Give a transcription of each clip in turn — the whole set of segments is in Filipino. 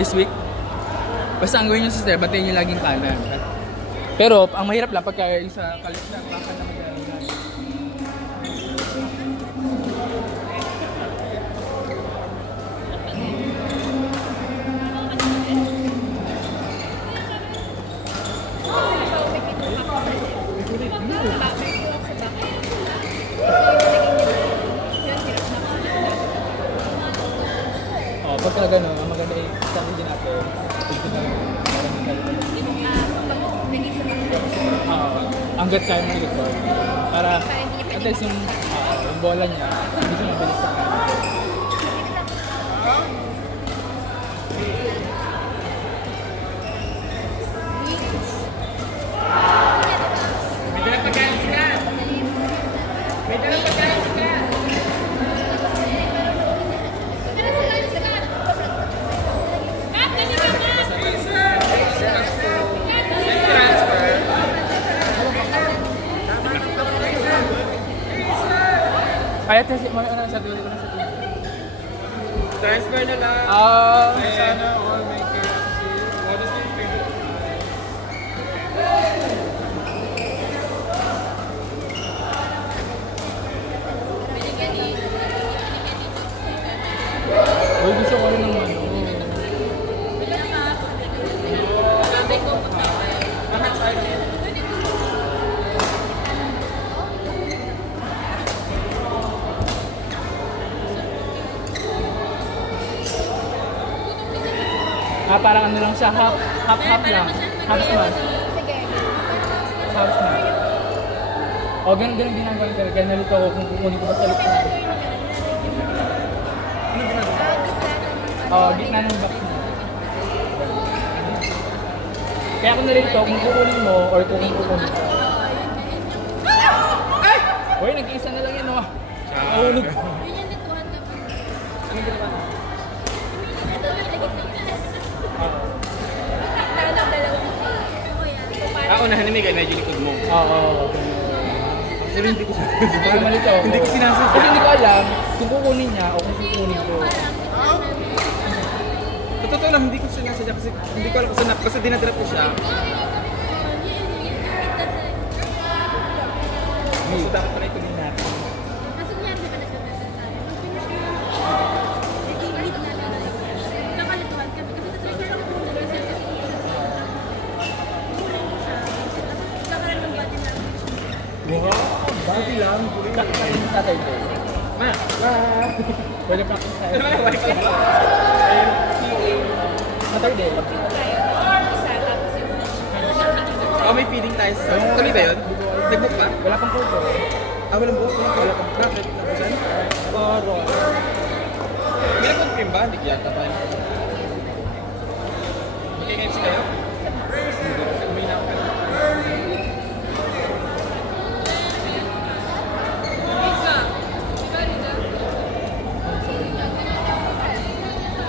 this week. Basta ang gawin nyo sa stair, batiin nyo laging kanan. Pero, ang mahirap lang pagka yung sa kalit na, baka na mag-aaral. Pagka gano'n, ang maganda ay sabi din natin. Hanggat kaya mo ito. Para at least yung bola niya, hindi siya mabilis sa akin. May dalang pagkain sila! May dalang pagkain sila! Kaya kasi ano sa dulo ko na sa dulo. Transfer na lang. Sana all may care. What is the favorite? Uy, gusto ko rin ng ano. Parang ano lang siya, half lang. Half smash. Half smash. O, ganun ginagawa ko. Kaya nalito ako kung kukunin ko ba sa lito. Ano ginagawa? O, gitna ng box mo. Kaya kung nalito kung kukunin mo or kung kukunin ko. Ay! Uy, nag-iisa na lang yan o. Nahulog. Ano ginagawa? Unahan ni Miguel, medyo likod mo. Oo. Pero hindi ko hindi ko sinasabi. Kasi hindi ko alam kung kukunin niya o kung kukunin ko. Totoo lang, hindi ko sinasadya kasi hindi ko alam kasi dinadrop ko siya. So dapat pala ituloy natin. Bakit lang? Kakain sa Saturday. Pwede practice tayo. Saturday. May feeding tayo sa Saturday. Tuloy ba yun? Nag-book ba? Wala pang photo. Walang book? Wala pang traffic. May nag-confirm ba? Hindi yata tayo. Okay, ngayon si kayo? May na ako.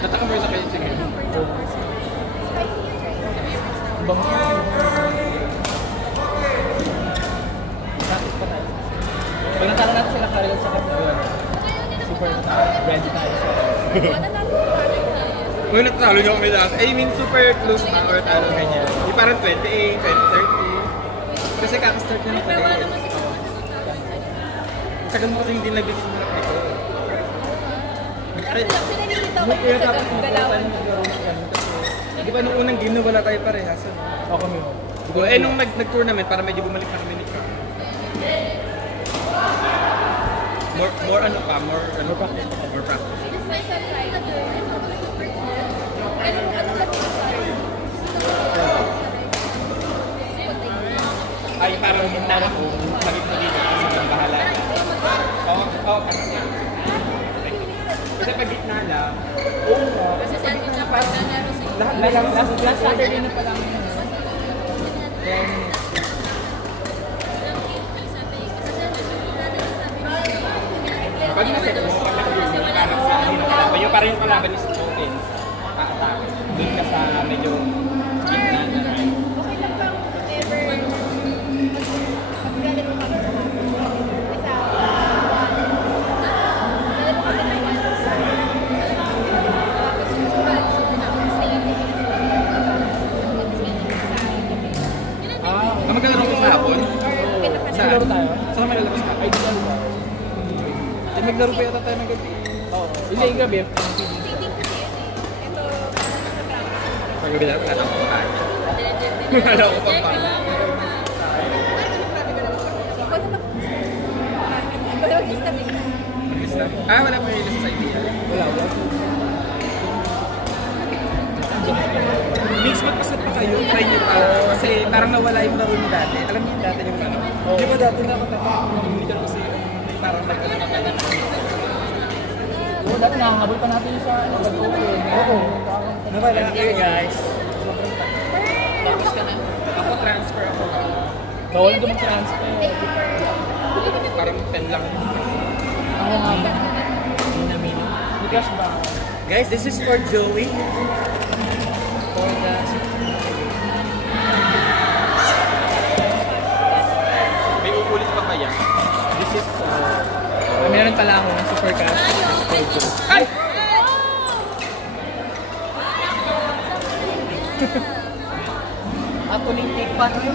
Natakam mo sa kayo sige. Bang. Practice pa tayo. Pag natalo natin sila Karel sa kanila. Super ready tayo. Kung natalo nyo kami lahat, I mean super close na or talo ganyan. Di parang 28, 30. Kasi kakastart na natin. Tagal mo kasi hindi nag-visit mo lang ito. Di ba nung unang game na wala tayo parehas? Oo kami. Nung nag-tournament para medyo bumalik na kami nito. More practice. Ay parang gitna ako, magiging kasi ang bahala. Oo, kasi pag gitna lang, last Saturday na pa lang yun. Pag nasa yung parang yung kalaban ni Spoken, doon ka sa medyo gitna na right. Okay lang bang whenever paggalit mo kami sa Laro tayo? Saan may lalabas na? Ay, di laro tayo. Naglaro pa yata tayo ng gabi. Oo. Hindi, yung gabi. Tingting kasi yun eh. Ito, sa practice. Magabi lang, wala akong pakain. Wala akong pakain. Wala mag-istabis. Wala pa yung sa idea. Wala. Mix magpasat pa kayo, try nyo pa. Kasi parang nawala yung laro ni dati. Alam niyo yung dati yung ano? Di ba dati na ako nakakalimutan kasi parang nag-ano na tayo. Oo, dati nakahabol pa natin sa pag-open. Oo. Nawala kayo guys. Tapos ka na. Ako transfer ako. Bawal ito mag-transfer. Parang 10 lang. Ako nga ba? Mina. Hindi cash ba? Guys, this is for Joey. For the... May uulit pa kaya? This is for... Meron pala ako ng super cash. Ay! Ako ning take pa rin.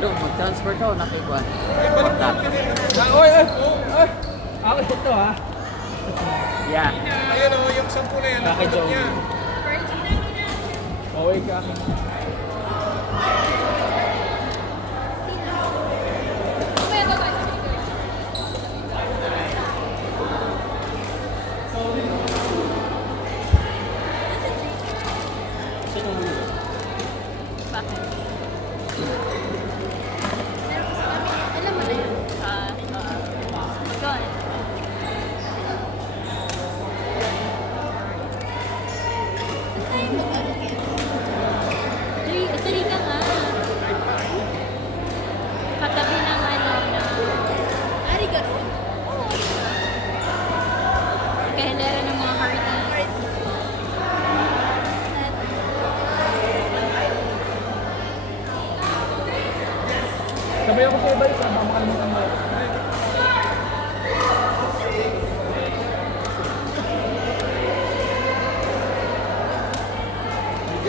Mag-transfer daw, nakikuan. Oy! Ako ito ha. Yeah. Ayun o, yung 10 na yan. Kaka Joey. Okay ka. Alam mo na yun. Dali ka nga. Katabi ng ano na... Ari gano'n? Kahelera ng mga hearties. Sabay ako sa iba isa. Baka makalimutan mo. Kaya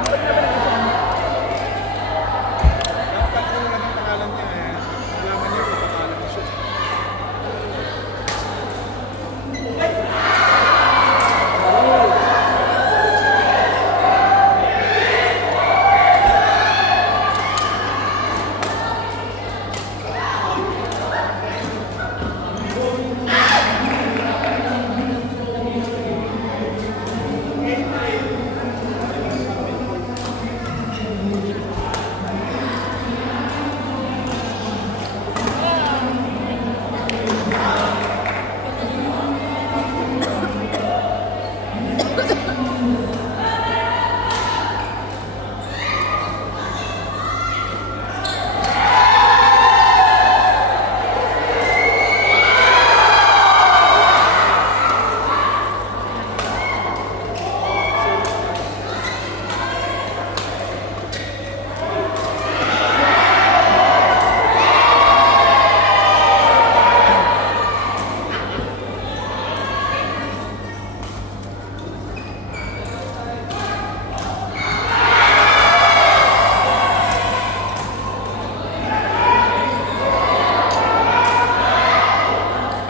ang na ba na isa? Dapat kung wala ng pangalan niya, alaman niya kung pangalan niya siya.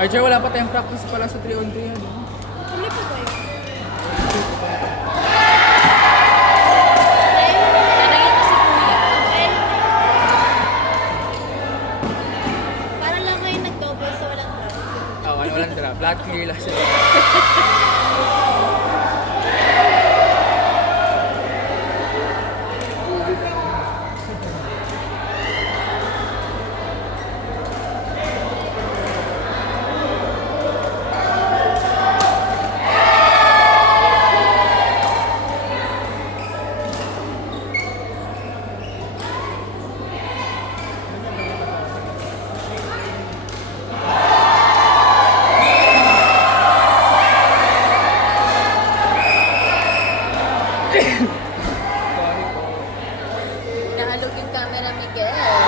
Archer, wala pa tayong practice pala sa 3-on-3 yan. Tuloy po ba yun? Nalagay ko si Kuya. Parang lang kayo nag-double sa walang drop. Oo, walang drop. Lahat clear lang siya. Miguel.